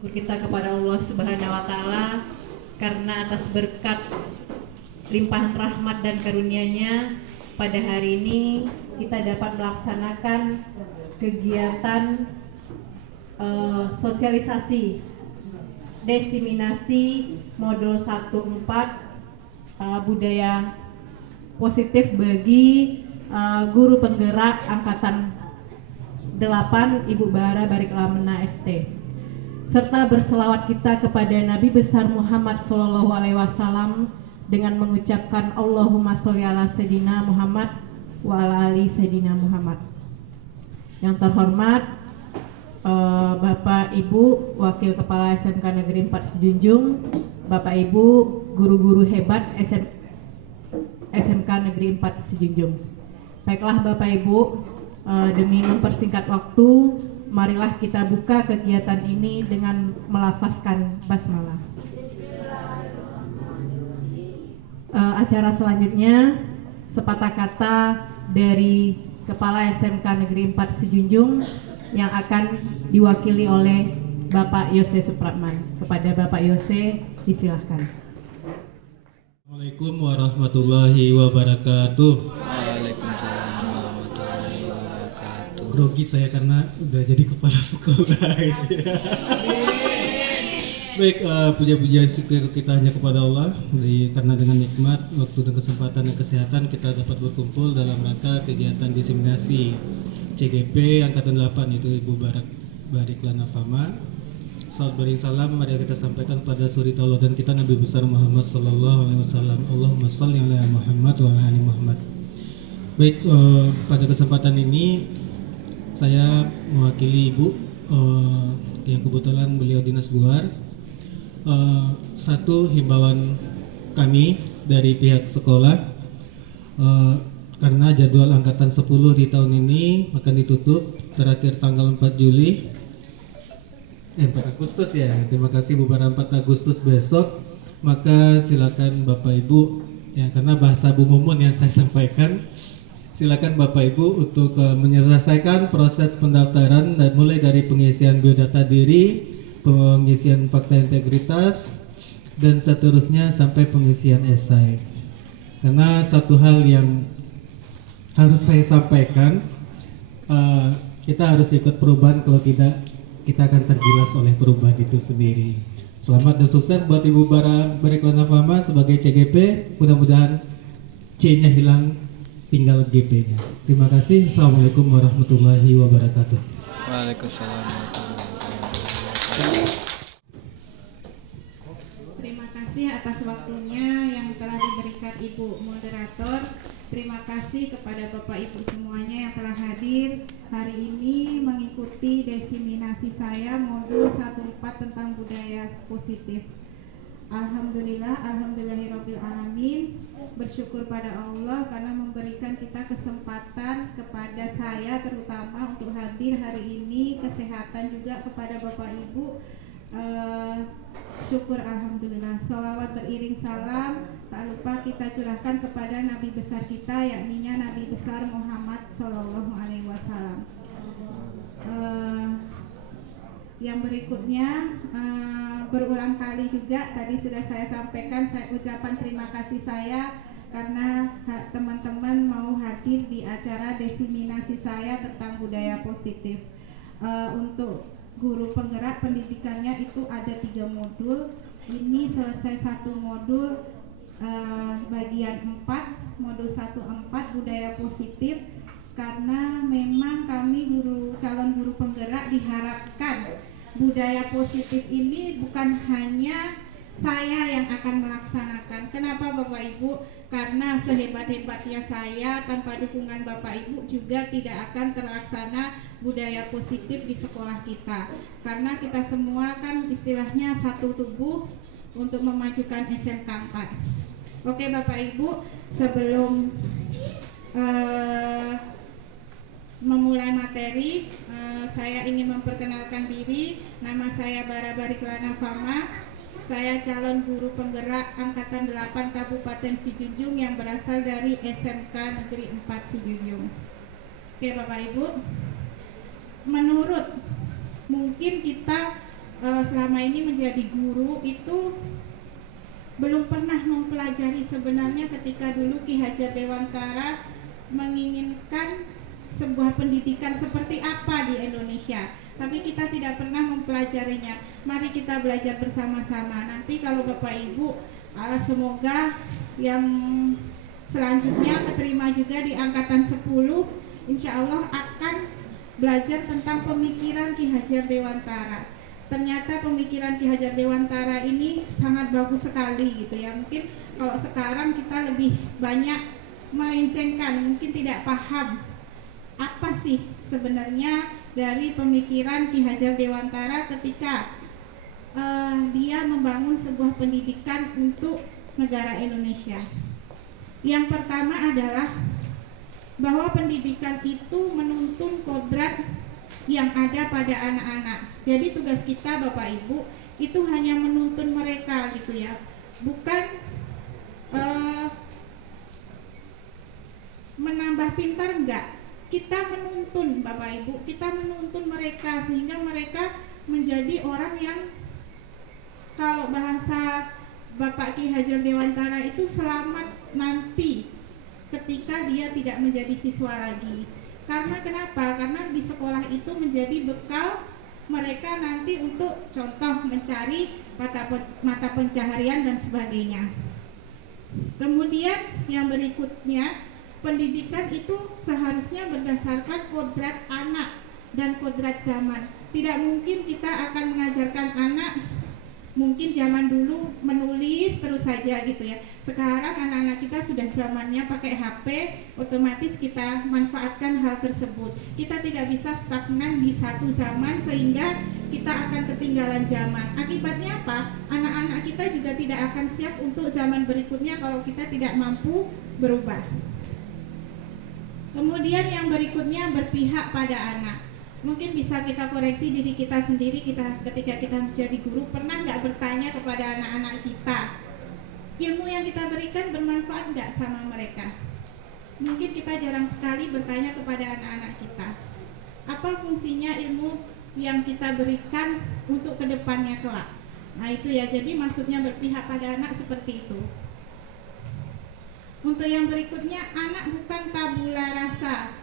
Kita kepada Allah Subhanahu wa taala karena atas berkat limpahan rahmat dan karunia-Nya pada hari ini kita dapat melaksanakan kegiatan sosialisasi diseminasi modul 14 budaya positif bagi guru penggerak angkatan 8 Ibu Bara Bariklamena ST, serta berselawat kita kepada Nabi besar Muhammad SAW dengan mengucapkan Allahumma sholli ala Sayyidina Muhammad wa ala ali Sayyidina Muhammad. Yang terhormat Bapak Ibu Wakil Kepala SMK Negeri 4 Sejunjung, Bapak Ibu guru-guru hebat SMK Negeri 4 Sejunjung. Baiklah Bapak Ibu, demi mempersingkat waktu, marilah kita buka kegiatan ini dengan melafazkan basmalah. Acara selanjutnya sepatah kata dari Kepala SMK Negeri 4 Sejunjung yang akan diwakili oleh Bapak Yose Supratman. Kepada Bapak Yose, disilahkan. Assalamualaikum warahmatullahi wabarakatuh. Waalaikumsalam warahmatullahi wabarakatuh. Grogi saya karena udah jadi kepala sekolah gitu ya. Baik, puja-puja syukur kita hanya kepada Allah karena dengan nikmat, waktu dan kesempatan dan kesehatan kita dapat berkumpul dalam rangka kegiatan diseminasi CGP Angkatan 8 yaitu Ibu Bariklana Fama. Salam beri salam mari kita sampaikan pada suri tauladan kita Nabi besar Muhammad sallallahu alaihi wasallam. Allahumma shalli ala Muhammad wa ala ali Muhammad. Baik, pada kesempatan ini saya mewakili Ibu yang kebetulan beliau dinas luar. Satu himbauan kami dari pihak sekolah, karena jadwal angkatan 10 di tahun ini akan ditutup terakhir tanggal 4 Juli 4 Agustus ya. Terima kasih Bu Bara 4 Agustus besok. Maka silakan Bapak Ibu ya, karena bahasa Bu Mumun yang saya sampaikan, silakan Bapak Ibu untuk menyelesaikan proses pendaftaran dan mulai dari pengisian biodata diri, pengisian fakta integritas, dan seterusnya sampai pengisian esai. Karena satu hal yang harus saya sampaikan, kita harus ikut perubahan, kalau tidak kita akan tergilas oleh perubahan itu sendiri. Selamat dan sukses buat Ibu Bara Bariklana Fama sebagai CGP. Mudah-mudahan C-nya hilang, tinggal GP-nya. Terima kasih. Assalamualaikum warahmatullahi wabarakatuh. Waalaikumsalam warahmatullahi wabarakatuh. Terima kasih atas waktunya yang telah diberikan Ibu Moderator. Terima kasih kepada Bapak Ibu semuanya yang telah hadir hari ini mengikuti diseminasi saya modul 14 tentang budaya positif. Alhamdulillahirabbil alamin. Bersyukur pada Allah karena memberikan kita kesempatan, kepada saya terutama untuk hadir hari ini, kesehatan juga kepada Bapak Ibu. Syukur alhamdulillah. Sholawat beriring salam tak lupa kita curahkan kepada Nabi besar kita, yakninya Nabi besar Muhammad Sallallahu Alaihi Wasallam. Yang berikutnya, berulang kali juga tadi sudah saya sampaikan, saya ucapan terima kasih saya karena teman-teman mau hadir di acara diseminasi saya tentang budaya positif. Untuk guru penggerak pendidikannya itu ada 3 modul. Ini selesai 1 modul bagian 4, modul 1-4 budaya positif, karena memang kami calon guru penggerak diharapkan budaya positif ini bukan hanya saya yang akan melaksanakan. Kenapa Bapak Ibu? Karena sehebat-hebatnya saya, tanpa dukungan Bapak Ibu juga tidak akan terlaksana budaya positif di sekolah kita. Karena kita semua kan istilahnya satu tubuh untuk memajukan SMK 4. Oke Bapak Ibu, sebelum memulai materi, saya ingin memperkenalkan diri. Nama saya Bara Bariklana Fama. Saya calon guru penggerak angkatan 8 Kabupaten Sijunjung yang berasal dari SMK Negeri 4 Sijunjung. Oke Bapak Ibu, menurut mungkin kita selama ini menjadi guru itu belum pernah mempelajari sebenarnya ketika dulu Ki Hajar Dewantara menginginkan sebuah pendidikan seperti apa di Indonesia, tapi kita tidak pernah mempelajarinya. Mari kita belajar bersama-sama. Nanti kalau Bapak Ibu semoga yang selanjutnya keterima juga di angkatan 10, insya Allah akan belajar tentang pemikiran Ki Hajar Dewantara. Ternyata pemikiran Ki Hajar Dewantara ini sangat bagus sekali gitu ya. Mungkin kalau sekarang kita lebih banyak melencengkan, mungkin tidak paham apa sih sebenarnya dari pemikiran Ki Hajar Dewantara ketika dia membangun sebuah pendidikan untuk negara Indonesia. Yang pertama adalah bahwa pendidikan itu menuntun kodrat yang ada pada anak-anak. Jadi tugas kita Bapak Ibu itu hanya menuntun mereka gitu ya, bukan menambah pintar, enggak. Kita menuntun Bapak Ibu, kita menuntun mereka sehingga mereka menjadi orang yang, kalau bahasa Bapak Ki Hajar Dewantara itu, selamat nanti ketika dia tidak menjadi siswa lagi. Karena kenapa? Karena di sekolah itu menjadi bekal mereka nanti untuk contoh mencari mata pencaharian dan sebagainya. Kemudian yang berikutnya, pendidikan itu seharusnya berdasarkan kodrat anak dan kodrat zaman. Tidak mungkin kita akan mengajarkan anak mungkin zaman dulu menulis terus saja gitu ya. Sekarang anak-anak kita sudah zamannya pakai HP, otomatis kita manfaatkan hal tersebut. Kita tidak bisa stagnan di satu zaman sehingga kita akan ketinggalan zaman. Akibatnya apa? Anak-anak kita juga tidak akan siap untuk zaman berikutnya kalau kita tidak mampu berubah. Kemudian yang berikutnya, berpihak pada anak. Mungkin bisa kita koreksi diri kita sendiri, ketika kita menjadi guru, pernah nggak bertanya kepada anak-anak kita, ilmu yang kita berikan bermanfaat nggak sama mereka? Mungkin kita jarang sekali bertanya kepada anak-anak kita, apa fungsinya ilmu yang kita berikan untuk kedepannya kelak. Nah itu ya, jadi maksudnya berpihak pada anak seperti itu. Untuk yang berikutnya, anak bukan tabula rasa.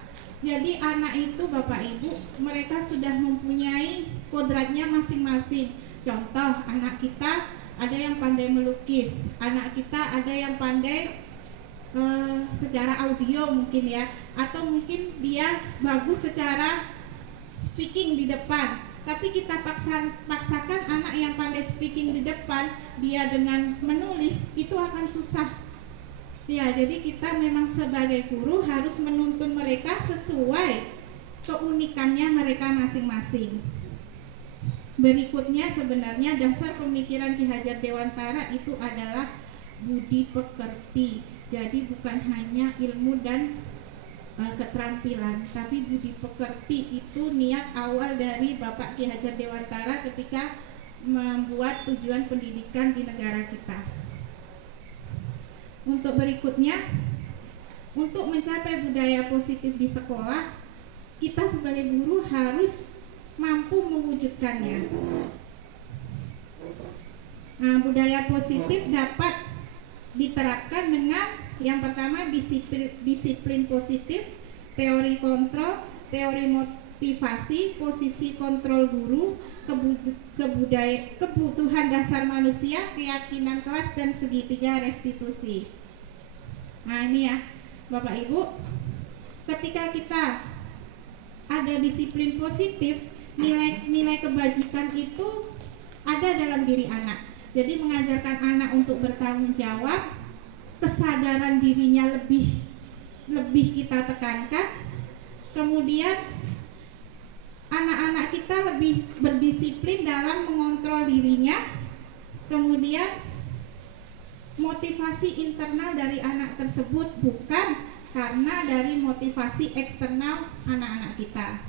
Jadi anak itu Bapak Ibu, mereka sudah mempunyai kodratnya masing-masing. Contoh, anak kita ada yang pandai melukis, anak kita ada yang pandai secara audio mungkin ya, atau mungkin dia bagus secara speaking di depan. Tapi kita paksakan anak yang pandai speaking di depan, dia dengan menulis itu akan susah. Ya, jadi kita memang sebagai guru harus menuntun mereka sesuai keunikannya mereka masing-masing. Berikutnya sebenarnya dasar pemikiran Ki Hajar Dewantara itu adalah budi pekerti. Jadi bukan hanya ilmu dan keterampilan, tapi budi pekerti itu niat awal dari Bapak Ki Hajar Dewantara ketika membuat tujuan pendidikan di negara kita. Untuk berikutnya, untuk mencapai budaya positif di sekolah, kita sebagai guru harus mampu mewujudkannya. Nah, budaya positif dapat diterapkan dengan yang pertama disiplin positif, teori kontrol, teori motivasi, posisi kontrol guru, kebutuhan dasar manusia, keyakinan kelas, dan segitiga restitusi. Nah ini ya Bapak Ibu, ketika kita ada disiplin positif, nilai kebajikan itu ada dalam diri anak. Jadi mengajarkan anak untuk bertanggung jawab, kesadaran dirinya lebih kita tekankan. Kemudian anak-anak kita lebih berdisiplin dalam mengontrol dirinya. Kemudian motivasi internal dari anak tersebut bukan karena dari motivasi eksternal anak-anak kita.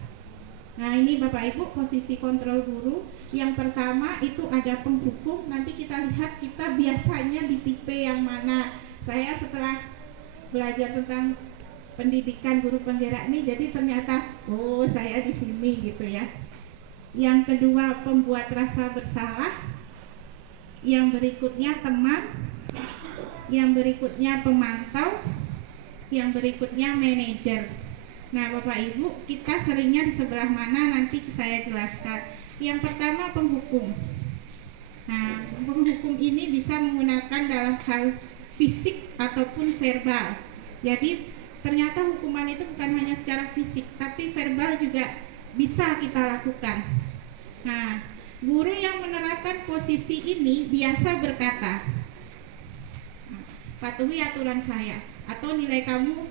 Nah ini Bapak Ibu posisi kontrol guru. Yang pertama itu ada penghukum. Nanti kita lihat kita biasanya di tipe yang mana. Saya setelah belajar tentang pendidikan guru penggerak ini, jadi ternyata oh saya di sini gitu ya. yang kedua pembuat rasa bersalah, yang berikutnya teman, yang berikutnya pemantau, yang berikutnya manajer. Nah, Bapak Ibu, kita seringnya di sebelah mana nanti saya jelaskan. Yang pertama penghukum. Nah, penghukum ini bisa menggunakan dalam hal fisik ataupun verbal. Jadi ternyata hukuman itu bukan hanya secara fisik, tapi verbal juga bisa kita lakukan. Nah, guru yang menerapkan posisi ini biasa berkata, patuhi aturan saya, atau nilai kamu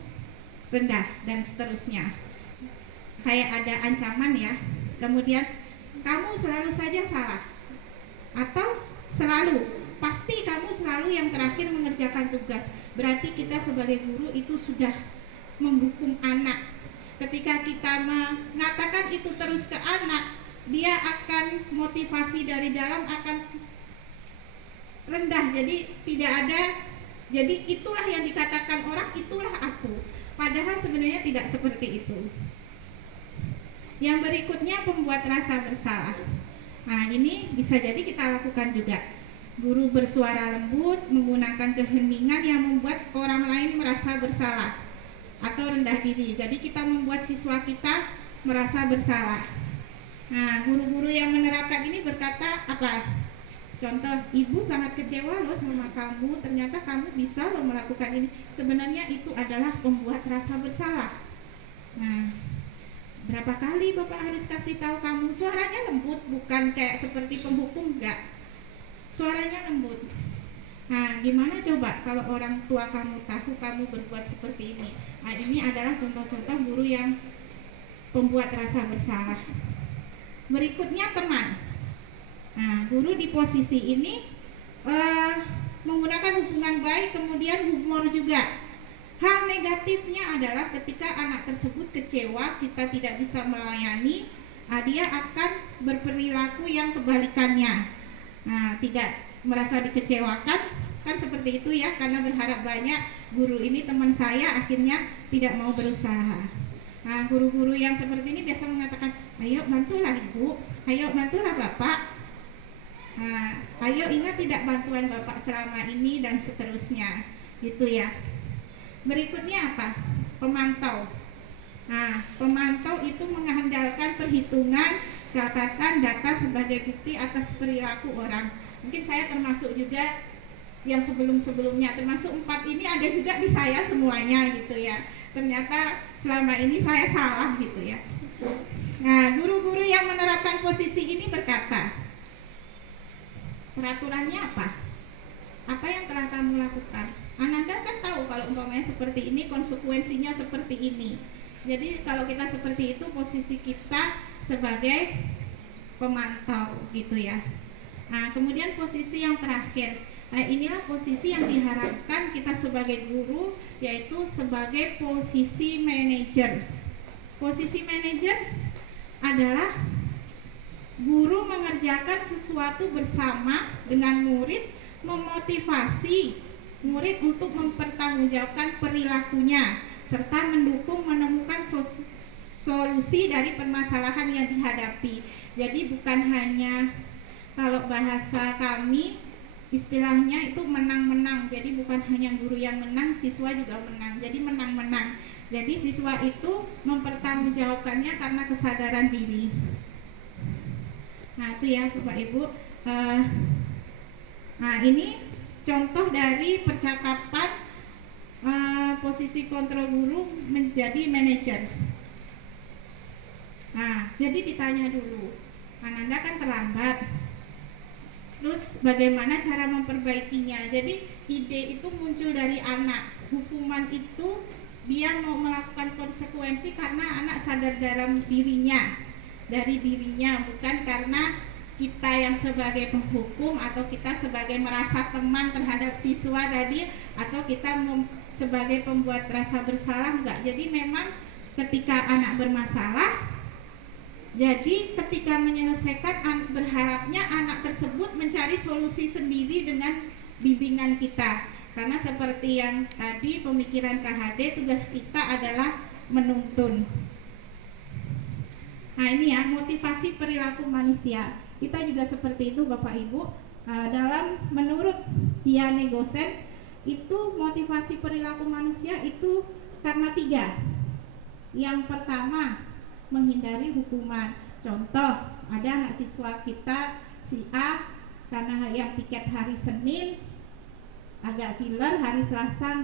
rendah, dan seterusnya. Kayak ada ancaman ya. Kemudian kamu selalu saja salah, atau pasti kamu selalu yang terakhir mengerjakan tugas. Berarti kita sebagai guru itu sudah menghukum anak. Ketika kita mengatakan itu terus ke anak, dia akan motivasi dari dalam akan rendah. Jadi tidak ada, jadi itulah yang dikatakan orang, itulah aku. Padahal sebenarnya tidak seperti itu. Yang berikutnya pembuat rasa bersalah. Nah, ini bisa jadi kita lakukan juga. Guru bersuara lembut, menggunakan keheningan yang membuat orang lain merasa bersalah atau rendah diri. Jadi kita membuat siswa kita merasa bersalah. Nah, guru-guru yang menerapkan ini berkata apa? Contoh, ibu sangat kecewa loh sama kamu, ternyata kamu bisa loh melakukan ini. Sebenarnya itu adalah pembuat rasa bersalah. Nah, berapa kali Bapak harus kasih tahu kamu? Suaranya lembut, bukan kayak seperti penghukum, enggak. Suaranya lembut. Nah, gimana coba kalau orang tua kamu tahu kamu berbuat seperti ini? Nah, ini adalah contoh-contoh guru yang pembuat rasa bersalah. Berikutnya teman. Nah, guru di posisi ini menggunakan hubungan baik, kemudian humor juga. Hal negatifnya adalah ketika anak tersebut kecewa, kita tidak bisa melayani, dia akan berperilaku yang kebalikannya. Nah, tidak merasa dikecewakan, kan seperti itu ya, karena berharap banyak. Guru ini teman saya akhirnya tidak mau berusaha. Nah, guru-guru yang seperti ini biasa mengatakan, ayo bantulah ibu, ayo bantulah bapak. Nah, ayo ingat tidak bantuan bapak selama ini, dan seterusnya, gitu ya. Berikutnya apa? Pemantau. Nah, pemantau itu mengandalkan perhitungan, catatan, data sebagai bukti atas perilaku orang. Mungkin saya termasuk juga yang sebelum-sebelumnya, termasuk 4 ini ada juga di saya semuanya gitu ya. Ternyata selama ini saya salah gitu ya. Nah, guru-guru yang menerapkan posisi ini berkata, peraturannya apa? Apa yang telah kamu lakukan? Ananda kan tahu kalau umpamanya seperti ini, konsekuensinya seperti ini. Jadi kalau kita seperti itu, posisi kita sebagai pemantau gitu ya. Nah, kemudian posisi yang terakhir. Nah, inilah posisi yang diharapkan kita sebagai guru, yaitu sebagai posisi manajer. Posisi manajer adalah guru mengerjakan sesuatu bersama dengan murid, memotivasi murid untuk mempertanggungjawabkan perilakunya, serta mendukung menemukan solusi dari permasalahan yang dihadapi. Jadi bukan hanya, kalau bahasa kami istilahnya itu menang-menang. Jadi bukan hanya guru yang menang, siswa juga menang. Jadi menang-menang. Jadi siswa itu mempertanggungjawabkannya karena kesadaran diri. Nah, itu ya Bapak Ibu. Nah, ini contoh dari percakapan posisi kontrol guru menjadi manajer. Nah, jadi ditanya dulu, Ananda kan terlambat, terus bagaimana cara memperbaikinya? Jadi ide itu muncul dari anak. Hukuman itu dia mau melakukan konsekuensi karena anak sadar dalam dirinya, dari dirinya, bukan karena kita yang sebagai penghukum atau kita sebagai merasa teman terhadap siswa tadi, atau kita sebagai pembuat rasa bersalah, enggak. Jadi memang ketika anak bermasalah, jadi ketika menyelesaikan, berharapnya anak tersebut mencari solusi sendiri dengan bimbingan kita. Karena seperti yang tadi pemikiran KHD, tugas kita adalah menuntun. Nah ini ya, motivasi perilaku manusia. Kita juga seperti itu Bapak Ibu. Dalam menurut Diane Gosen, itu motivasi perilaku manusia itu karena 3. Yang pertama, menghindari hukuman. Contoh, ada anak siswa kita si A, karena yang piket hari Senin agak killer, hari Selasa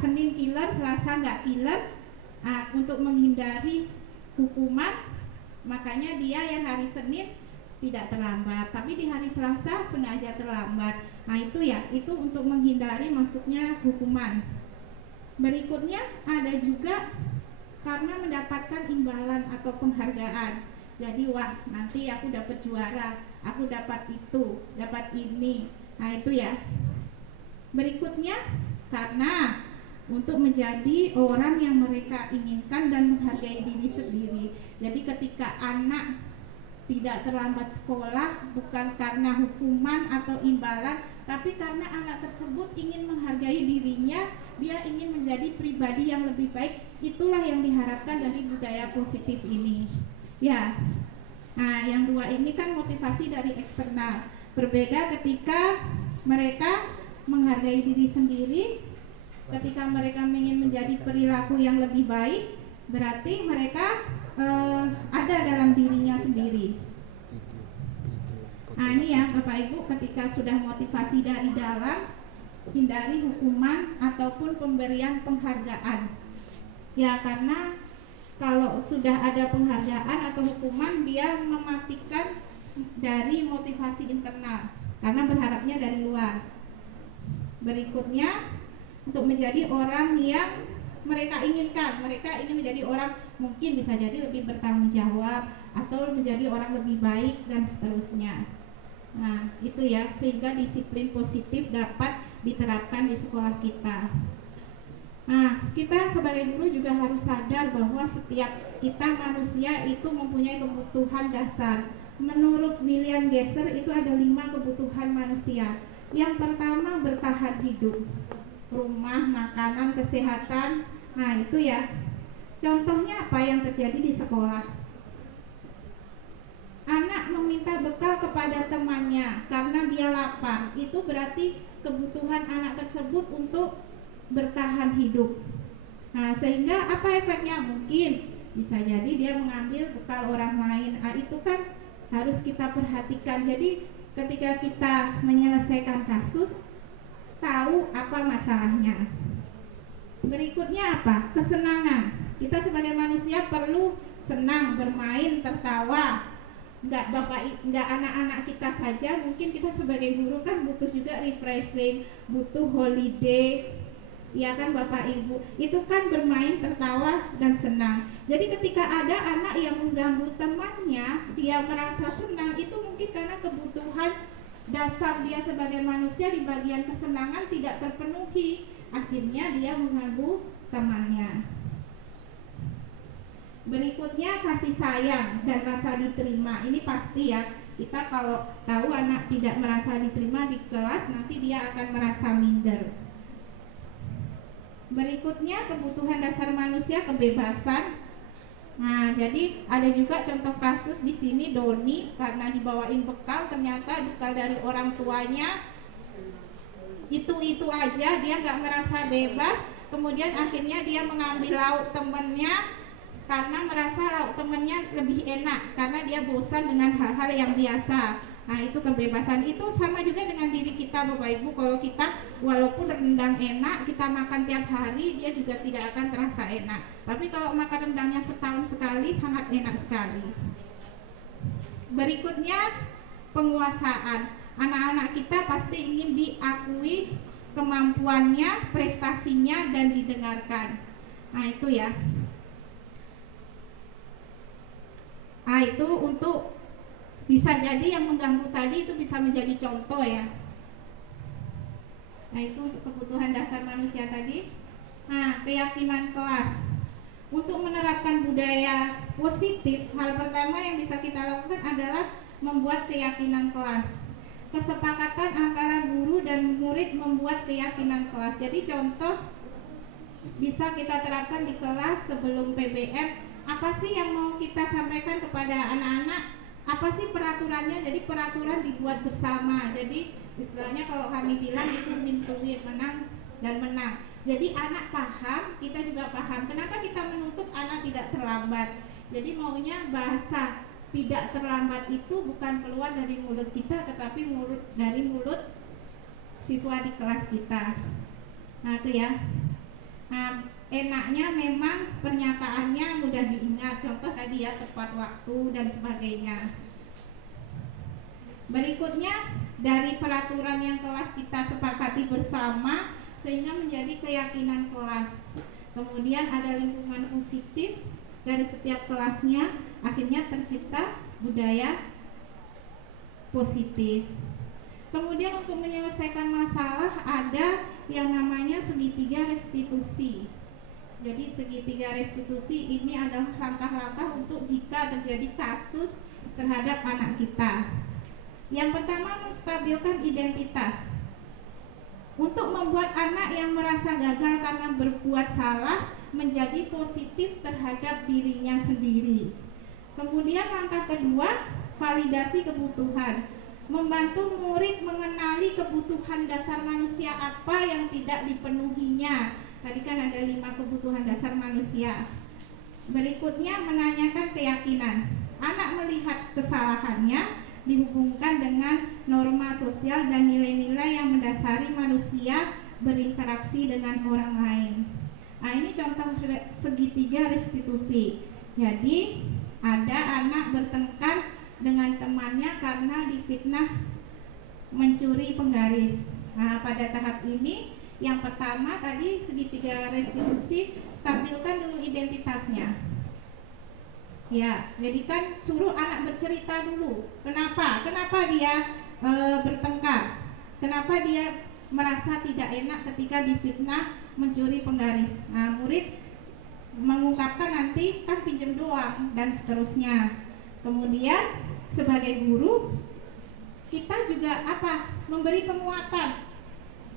Senin killer, Selasa nggak killer. Untuk menghindari hukuman, makanya dia yang hari Senin tidak terlambat, tapi di hari Selasa sengaja terlambat. Nah itu ya, itu untuk menghindari masuknya hukuman. Berikutnya ada juga karena mendapatkan imbalan atau penghargaan. Jadi wah, nanti aku dapat juara, aku dapat itu, dapat ini. Nah itu ya. Berikutnya karena untuk menjadi orang yang mereka inginkan dan menghargai diri sendiri. Jadi ketika anak tidak terlambat sekolah bukan karena hukuman atau imbalan, tapi karena anak tersebut ingin menghargai dirinya, dia ingin menjadi pribadi yang lebih baik. Itulah yang diharapkan dari budaya positif ini. Ya. Nah, yang 2 ini kan motivasi dari eksternal. Berbeda ketika mereka menghargai diri sendiri. Ketika mereka ingin menjadi perilaku yang lebih baik, berarti mereka ada dalam dirinya sendiri. Nah ini ya Bapak Ibu, ketika sudah motivasi dari dalam, hindari hukuman ataupun pemberian penghargaan. Ya karena kalau sudah ada penghargaan atau hukuman, dia mematikan dari motivasi internal, karena berharapnya dari luar. Berikutnya, untuk menjadi orang yang mereka inginkan, mereka ingin menjadi orang mungkin bisa jadi lebih bertanggung jawab atau menjadi orang lebih baik dan seterusnya. Nah itu ya, sehingga disiplin positif dapat diterapkan di sekolah kita. Nah kita sebagai guru juga harus sadar bahwa setiap kita manusia itu mempunyai kebutuhan dasar. Menurut William Gesser itu ada 5 kebutuhan manusia. Yang pertama bertahan hidup, rumah, makanan, kesehatan. Nah itu ya, contohnya apa yang terjadi di sekolah. Anak meminta bekal kepada temannya karena dia lapar. Itu berarti kebutuhan anak tersebut untuk bertahan hidup. Nah sehingga apa efeknya? Mungkin bisa jadi dia mengambil bekal orang lain. Nah itu kan harus kita perhatikan. Jadi ketika kita menyelesaikan kasus, tahu apa masalahnya. Berikutnya apa? Kesenangan. Kita sebagai manusia perlu senang, bermain, tertawa. Enggak anak-anak kita saja, mungkin kita sebagai guru kan butuh juga refreshing, butuh holiday. Ya kan Bapak Ibu, itu kan bermain, tertawa, dan senang. Jadi ketika ada anak yang mengganggu temannya, dia merasa senang, itu mungkin karena kebutuhan dasar dia sebagai manusia di bagian kesenangan tidak terpenuhi. Akhirnya dia mengganggu temannya. Berikutnya kasih sayang dan rasa diterima. Ini pasti ya, kita kalau tahu anak tidak merasa diterima di kelas, nanti dia akan merasa minder. Berikutnya kebutuhan dasar manusia, kebebasan. Nah, jadi ada juga contoh kasus di sini Doni karena dibawain bekal, ternyata bekal dari orang tuanya itu aja, dia nggak merasa bebas. Kemudian akhirnya dia mengambil lauk temennya karena merasa lauk temennya lebih enak, karena dia bosan dengan hal-hal yang biasa. Nah itu kebebasan. Itu sama juga dengan diri kita Bapak Ibu. Kalau kita walaupun rendang enak, kita makan tiap hari, dia juga tidak akan terasa enak. Tapi kalau makan rendangnya setahun sekali, sangat enak sekali. Berikutnya penguasaan. Anak-anak kita pasti ingin diakui kemampuannya, prestasinya, dan didengarkan. Nah itu ya. Nah itu untuk bisa jadi yang mengganggu tadi itu bisa menjadi contoh ya. Nah itu untuk kebutuhan dasar manusia tadi. Nah keyakinan kelas. Untuk menerapkan budaya positif, hal pertama yang bisa kita lakukan adalah membuat keyakinan kelas. Kesepakatan antara guru dan murid membuat keyakinan kelas. Jadi contoh bisa kita terapkan di kelas sebelum PBM. apa sih yang mau kita sampaikan kepada anak-anak? Apa sih peraturannya? Jadi peraturan dibuat bersama. Jadi istilahnya kalau kami bilang itu win to win, menang dan menang. Jadi anak paham, kita juga paham. Kenapa kita menuntut anak tidak terlambat? Jadi maunya bahasa tidak terlambat itu bukan keluar dari mulut kita, tetapi dari mulut siswa di kelas kita. Nah itu ya. Nah, enaknya memang pernyataannya mudah diingat. Contoh tadi ya, tepat waktu dan sebagainya. Berikutnya dari peraturan yang kelas kita sepakati bersama sehingga menjadi keyakinan kelas. Kemudian ada lingkungan positif dari setiap kelasnya, akhirnya tercipta budaya positif. Kemudian untuk menyelesaikan masalah ada yang namanya segitiga restitusi. Jadi segitiga restitusi ini adalah langkah-langkah untuk jika terjadi kasus terhadap anak kita. Yang pertama, menstabilkan identitas. Untuk membuat anak yang merasa gagal karena berbuat salah menjadi positif terhadap dirinya sendiri. Kemudian langkah kedua, validasi kebutuhan. Membantu murid mengenali kebutuhan dasar manusia apa yang tidak dipenuhinya. Tadi kan ada 5 kebutuhan dasar manusia. Berikutnya menanyakan keyakinan. Anak melihat kesalahannya dihubungkan dengan norma sosial dan nilai-nilai yang mendasari manusia berinteraksi dengan orang lain. Nah ini contoh segitiga restitusi. Jadi ada anak bertengkar dengan temannya karena difitnah mencuri penggaris. Nah pada tahap ini yang pertama tadi segitiga restitusi, stabilkan dulu identitasnya. Ya, jadi kan suruh anak bercerita dulu. Kenapa dia bertengkar? Kenapa dia merasa tidak enak ketika difitnah mencuri penggaris? Nah, murid mengungkapkan nanti kan pinjam doang dan seterusnya. Kemudian sebagai guru kita juga memberi penguatan.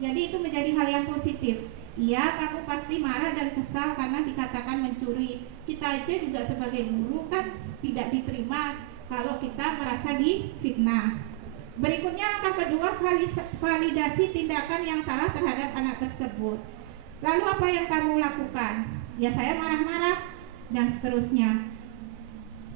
Jadi itu menjadi hal yang positif. Iya, kamu pasti marah dan kesal karena dikatakan mencuri. Kita aja juga sebagai guru kan tidak diterima kalau kita merasa difitnah. Berikutnya langkah kedua, validasi tindakan yang salah terhadap anak tersebut. Lalu apa yang kamu lakukan? Ya saya marah-marah dan seterusnya.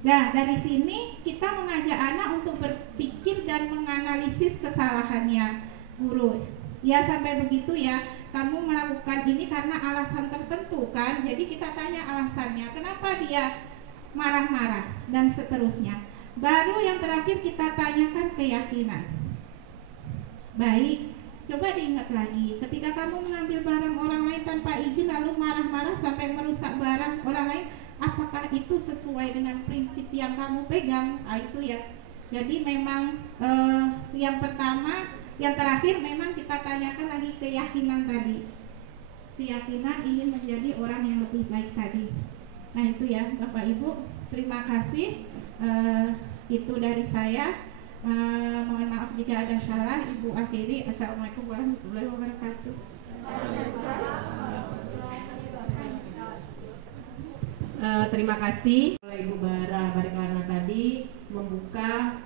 Nah dari sini kita mengajak anak untuk berpikir dan menganalisis kesalahannya. Guru, ya sampai begitu ya, kamu melakukan ini karena alasan tertentu kan? Jadi kita tanya alasannya, kenapa dia marah-marah dan seterusnya. Baru yang terakhir kita tanyakan keyakinan. Baik, coba diingat lagi, ketika kamu mengambil barang orang lain tanpa izin lalu marah-marah sampai merusak barang orang lain, apakah itu sesuai dengan prinsip yang kamu pegang? Nah, itu ya. Jadi memang yang pertama, yang terakhir memang kita tanyakan lagi keyakinan tadi. Keyakinan ingin menjadi orang yang lebih baik tadi. Nah itu ya Bapak Ibu, terima kasih. Itu dari saya. Mohon maaf jika ada salah. Ibu akhiri. Assalamualaikum warahmatullahi wabarakatuh. Terima kasih oleh Ibu Bara Bariklana tadi membuka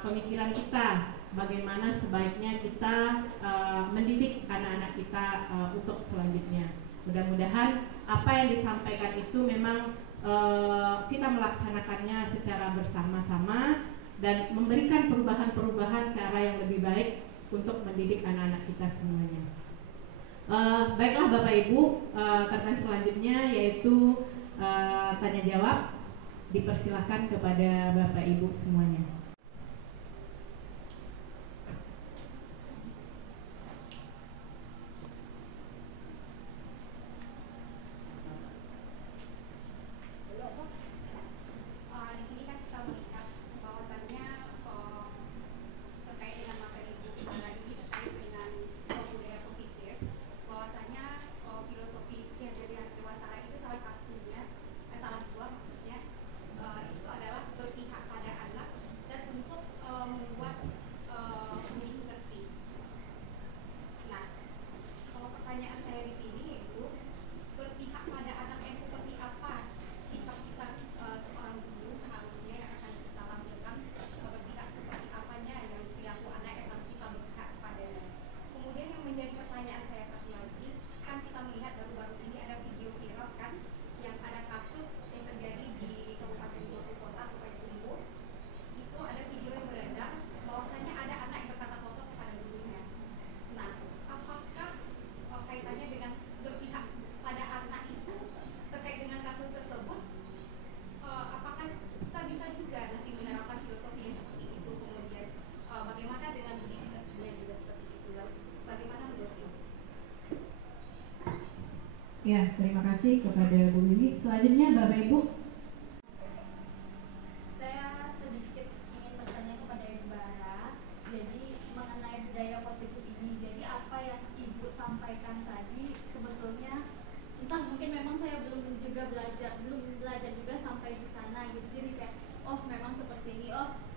pemikiran kita bagaimana sebaiknya kita mendidik anak-anak kita untuk selanjutnya. Mudah-mudahan apa yang disampaikan itu memang kita melaksanakannya secara bersama-sama dan memberikan perubahan-perubahan ke arah yang lebih baik untuk mendidik anak-anak kita semuanya. Baiklah Bapak Ibu, karena selanjutnya yaitu tanya jawab, dipersilahkan kepada Bapak Ibu semuanya. Salah dua maksudnya itu adalah berpihak pada anak dan Ya, terima kasih kepada Bu Wiwi. Selanjutnya Bapak Ibu. Saya sedikit ingin bertanya kepada Ibu Bara, jadi mengenai budaya positif ini. Jadi apa yang Ibu sampaikan tadi sebetulnya entah mungkin memang saya belum belajar juga sampai di sana gitu. Jadi kayak memang seperti ini.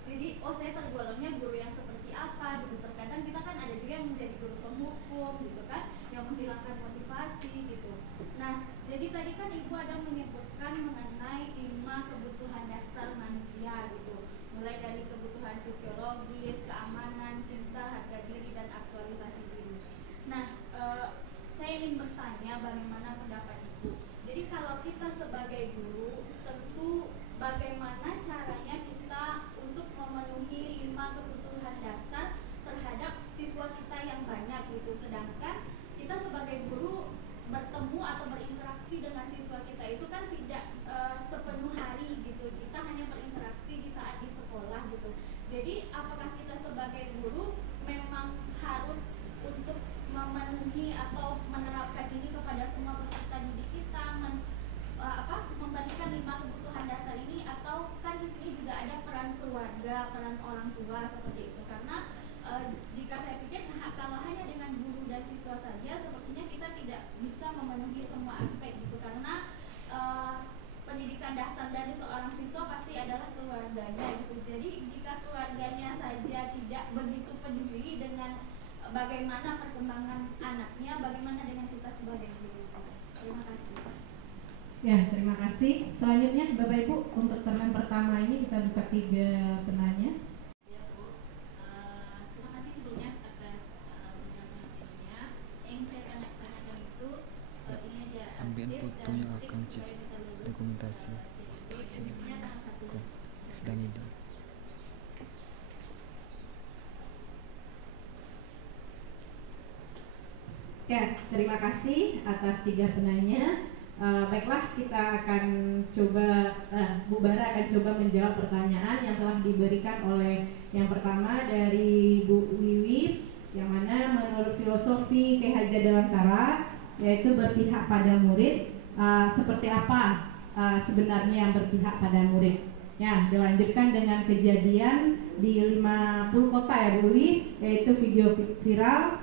Jadi saya tergolongnya guru yang seperti apa gitu. Terkadang kita kan ada juga yang menjadi guru penghukum gitu kan, yang menghilangkan motivasi gitu. Nah, jadi tadi kan Ibu ada menyebutkan mengenai 5 kebutuhan dasar manusia gitu. Mulai dari kebutuhan fisiologis, keamanan, cinta, harga diri, dan aktualisasi diri. Nah, saya ingin bertanya bagaimana pendapat Ibu. Jadi kalau kita sebagai guru, tentu bagaimana caranya kita untuk memenuhi 5 kebutuhan dasar terhadap siswa kita yang banyak gitu. Sedangkan kita sebagai guru bertemu atau berinteraksi dengan siswa kita itu kan tidak sepenuh hari gitu. Kita hanya berinteraksi di saat di sekolah gitu. Jadi apakah kita sebagai guru memang harus untuk memenuhi atau menerapkan ini kepada semua peserta didik kita, memberikan 5 kebutuhan dasar ini, atau kan di sini juga ada peran keluarga, peran orang tua seperti itu. Karena jika saya pikir kalau hanya dengan guru dan siswa saja sepertinya kita tidak bisa memenuhi semua aspek gitu, karena pendidikan dasar dari seorang siswa pasti adalah keluarganya gitu. Jadi jika keluarganya saja tidak begitu peduli dengan bagaimana perkembangan anaknya, bagaimana dengan kita sebagai guru. Terima kasih. Ya, terima kasih. Selanjutnya Bapak Ibu, untuk termen pertama ini kita buka 3 penanya. Ya Bu, terima kasih sebelumnya atas penjelasan ilmunya. Yang saya tanyakan itu ini aja Ambil tips fotonya dan Akang, trik Cik. supaya bisa lulus Dokumentasi. khususnya tahap 1. Sedang ini. Ya, terima kasih atas 3 penanya. Baiklah, kita akan coba, Bu Bara akan coba menjawab pertanyaan yang telah diberikan oleh yang pertama dari Bu Wiwi, yang mana menurut filosofi K.H. Dewantara, yaitu berpihak pada murid, seperti apa sebenarnya yang berpihak pada murid. Ya, dilanjutkan dengan kejadian di 50 kota ya Bu Wiwi, yaitu video viral.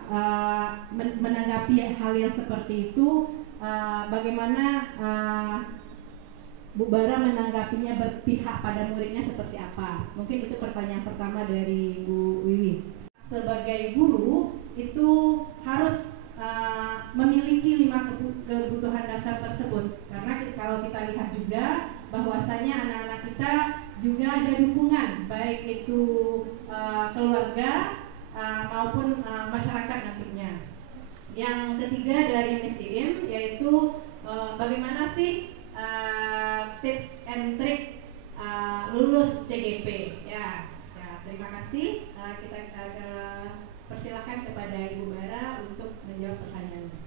Menanggapi hal yang seperti itu, bagaimana Bu Bara menanggapinya berpihak pada muridnya seperti apa? Mungkin itu pertanyaan pertama dari Bu Wiwi. Sebagai guru itu harus memiliki 5 kebutuhan dasar tersebut, karena kalau kita lihat juga bahwasanya anak-anak kita juga ada dukungan, baik itu keluarga maupun masyarakat nantinya. Yang ketiga dari Miss Iim, yaitu bagaimana sih tips and trick lulus CGP. Ya, terima kasih. Kita persilakan kepada Ibu Bara untuk menjawab pertanyaannya.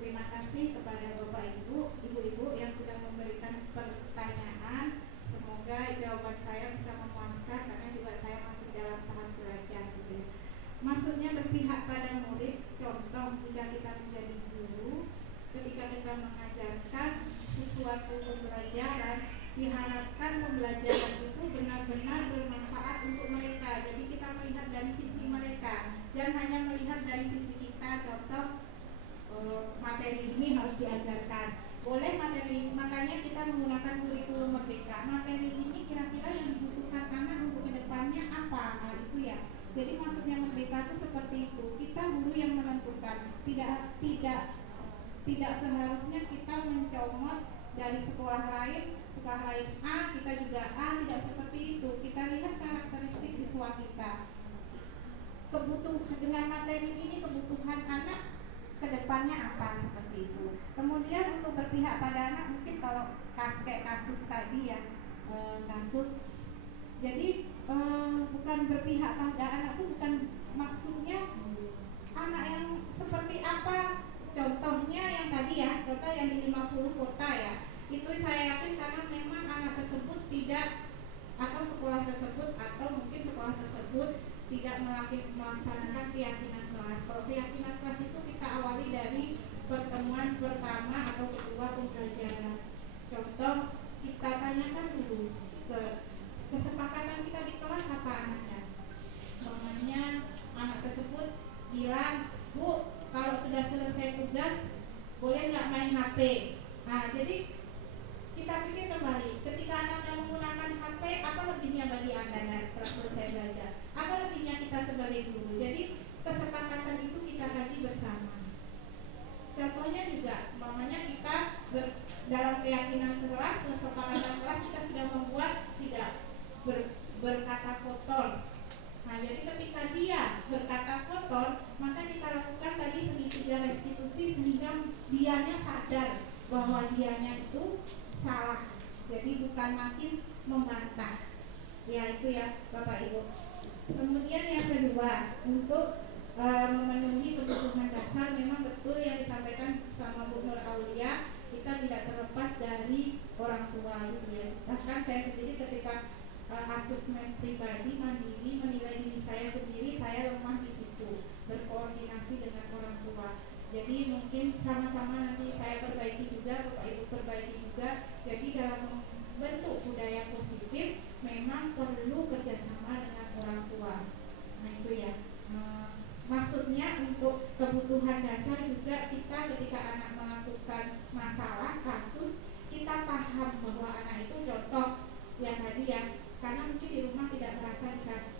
Terima kasih kepada Bapak Ibu, Ibu-ibu yang sudah memberikan pertanyaan. Semoga jawaban saya bisa memuaskan karena juga saya masih dalam tahap belajar gitu. Maksudnya berpihak pada murid, contoh jika kita menjadi guru, ketika kita mengajarkan sesuatu pembelajaran, diharapkan pembelajaran itu benar-benar bermanfaat untuk mereka. Jadi kita melihat dari sisi mereka, jangan hanya melihat dari sisi kita. Contoh, materi ini harus diajarkan. Boleh materi, makanya kita menggunakan kurikulum merdeka. Materi ini kira-kira yang dibutuhkan anak untuk kedepannya apa? Nah itu ya. Jadi maksudnya merdeka itu seperti itu. Kita guru yang menentukan. Tidak seharusnya kita mencomot dari sekolah lain A, kita juga A, tidak seperti itu. Kita lihat karakteristik siswa kita. Dengan materi ini kebutuhan anak kedepannya apa, seperti itu. Kemudian untuk berpihak pada anak, mungkin kalau kayak kasus tadi ya, jadi bukan berpihak pada anak itu bukan maksudnya anak yang seperti apa. Contohnya yang tadi ya, contoh yang di 50 kota ya, itu saya yakin karena memang anak tersebut tidak, atau sekolah tersebut, atau mungkin sekolah tersebut tidak melaksanakan keyakinan kelas. Kalau keyakinan kelas itu kita awali dari pertemuan pertama atau kedua pembelajaran. Contoh, kita tanyakan dulu ke kesepakatan kita di kelas apa anaknya. Namanya anak tersebut bilang, Bu, kalau sudah selesai tugas boleh nggak main HP. Nah, jadi kita pikir kembali, ketika anaknya menggunakan HP, apa lebihnya bagi anda setelah selesai belajar? Apa lebihnya kita sebagai guru? Jadi kesepakatan itu kita kaji bersama. Contohnya juga, umpamanya kita dalam keyakinan kelas, kesepakatan kelas kita sudah membuat tidak berkata kotor. Nah, jadi ketika dia berkata kotor, maka kita lakukan tadi segitiga restitusi sehingga dianya sadar bahwa dianya itu salah. Jadi bukan makin membantah. Ya, itu ya Bapak Ibu. Kemudian yang kedua, untuk memenuhi kebutuhan dasar, memang betul yang disampaikan sama Bu Nur Aulia, kita tidak terlepas dari orang tua gitu ya. Bahkan saya sendiri ketika asesmen pribadi mandiri menilai diri saya sendiri, saya lemah di situ, berkoordinasi dengan orang tua. Jadi mungkin sama-sama nanti saya perbaiki juga, Bapak Ibu perbaiki juga. Jadi dalam membentuk budaya positif memang perlu kerjasama dengan orang tua. Nah itu ya, maksudnya untuk kebutuhan dasar juga kita ketika anak melakukan masalah, kasus, kita paham bahwa anak itu contoh yang tadi ya, karena mungkin di rumah tidak merasa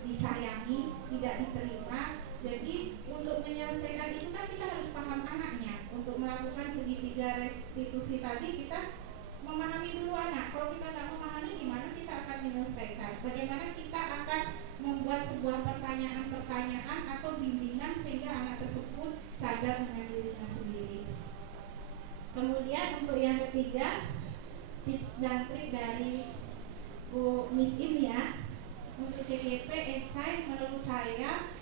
disayangi, tidak diterima. Jadi untuk menyelesaikan itu kan kita harus paham anaknya. Untuk melakukan segitiga restitusi tadi kita memahami dulu anak. Kalau kita tidak memahami, gimana kita akan menyelesaikan? Bagaimana kita akan membuat sebuah pertanyaan-pertanyaan atau bimbingan sehingga anak tersebut sadar dengan dirinya sendiri. Kemudian untuk yang ketiga, tips dan trik dari Bu Miss Im ya, untuk CGP esai menurut saya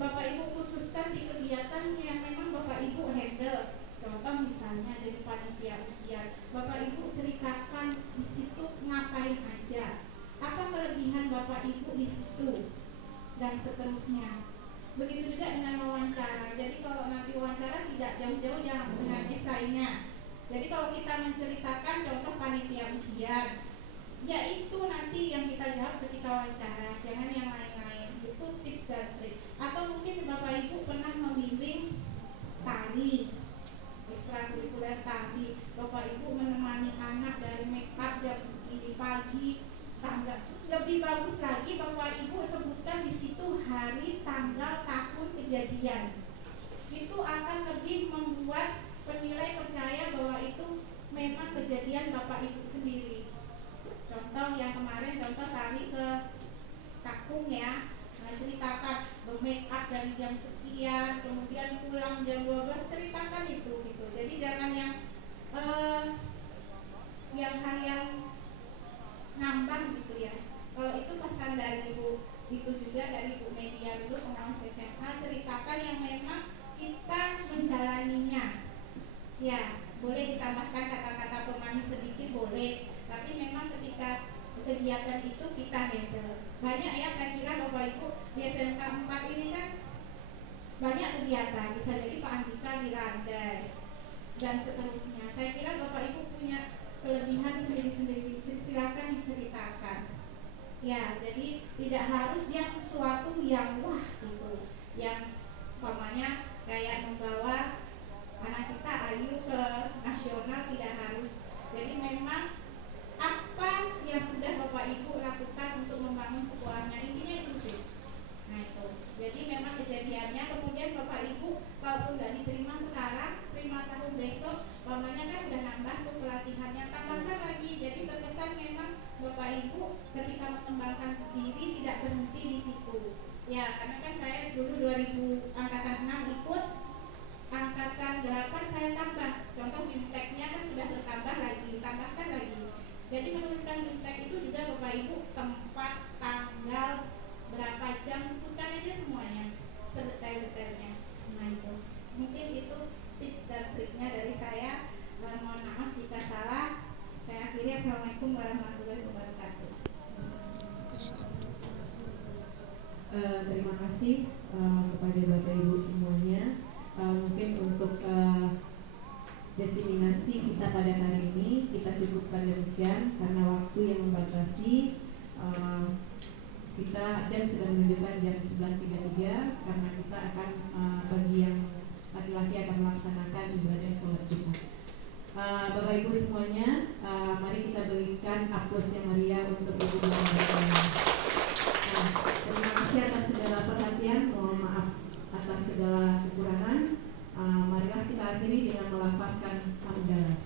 Bapak Ibu khususkan di kegiatan yang memang Bapak Ibu handle. Contoh misalnya dari panitia ujian, Bapak Ibu ceritakan di situ ngapain aja, apa kelebihan Bapak Ibu di situ, dan seterusnya. Begitu juga dengan wawancara. Jadi kalau nanti wawancara tidak jauh-jauh dengan esainya. Jadi kalau kita menceritakan contoh panitia ujian, ya itu nanti yang kita jawab ketika wawancara, jangan yang lain-lain. Itu tips dan trik. Atau mungkin Bapak Ibu pernah membimbing tari, ekstrakurikuler tari, Bapak Ibu menemani anak dari make up jam segini pagi, lebih bagus lagi Bapak Ibu sebutkan di situ hari, tanggal, tahun kejadian. Itu akan lebih membuat penilai percaya bahwa itu memang kejadian Bapak Ibu sendiri. Contoh yang kemarin, contoh tari ke Kakung ya, nah, ceritakan bermake up dari jam sekian, kemudian pulang jam 12, ceritakan itu gitu. Jadi jangan yang hal yang ngambang gitu ya. Kalau itu pesan dari Bu, itu juga dari Bu Media dulu, pengawas SMA, ceritakan yang memang kita menjalaninya. Ya, boleh ditambahkan kata-kata pemanis sedikit boleh, tapi memang ketika kegiatan itu kita handle. Banyak ya, saya kira Bapak Ibu di SMK 4 ini kan banyak kegiatan, bisa jadi Pak Andika di landai dan seterusnya. Saya kira Bapak Ibu punya kelebihan sendiri-sendiri, silakan diceritakan. Ya, jadi tidak harus dia sesuatu yang wah gitu, yang umpamanya kayak membawa anak kita Ayu ke nasional, tidak harus. Jadi memang apa yang sudah Bapak Ibu lakukan untuk membangun sekolahnya, intinya itu sih. Nah itu, jadi memang kejadiannya kemudian Bapak Ibu kalaupun nggak diterima sekarang, terima tahun besok, umpamanya kan sudah nambah tuh pelatihannya, tambahkan lagi. Jadi terkesan memang Bapak Ibu ketika mengembangkan diri tidak berhenti di situ. Ya, karena kan saya dulu 2000 angkatan 6 ikut, angkatan 8 saya tambah. Contoh bimteknya kan sudah bertambah lagi, tambahkan lagi. Jadi menuliskan bimtek itu juga Bapak Ibu tempat, tanggal, berapa jam, sebutkan aja semuanya, sedetail-detailnya. Nah itu, mungkin itu tips dan triknya dari saya. Mohon maaf jika salah. Saya akhiri. Assalamualaikum warahmatullahi wabarakatuh. Terima kasih kepada Bapak Ibu semuanya. Mungkin untuk informasi kita pada hari ini kita cukupkan demikian karena waktu yang membatasi. Kita dan sudah menunjukkan jam 11.33 karena kita akan bagi yang laki-laki akan melaksanakan ibadah sholat Jumat. Bapak Ibu semuanya, mari kita berikan aplaus yang meriah untuk Ibu Guru. Terima kasih atas segala perhatian, mohon maaf atas segala kekurangan. Marilah kita akhiri dengan melafazkan hamdalah.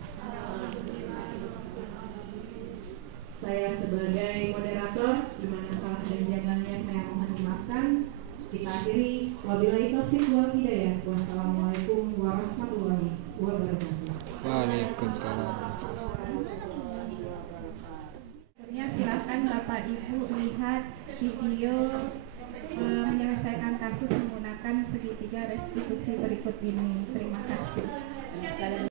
Saya sebagai moderator, di mana salah dan janggalnya saya mohon dimaafkan. Kita akhiri. Wabillahi taufiq wal hidayah. Wassalamualaikum warahmatullahi wabarakatuh. Waalaikumsalam. Silakan Bapak Ibu lihat video menyelesaikan kasus menggunakan segitiga restitusi berikut ini. Terima kasih.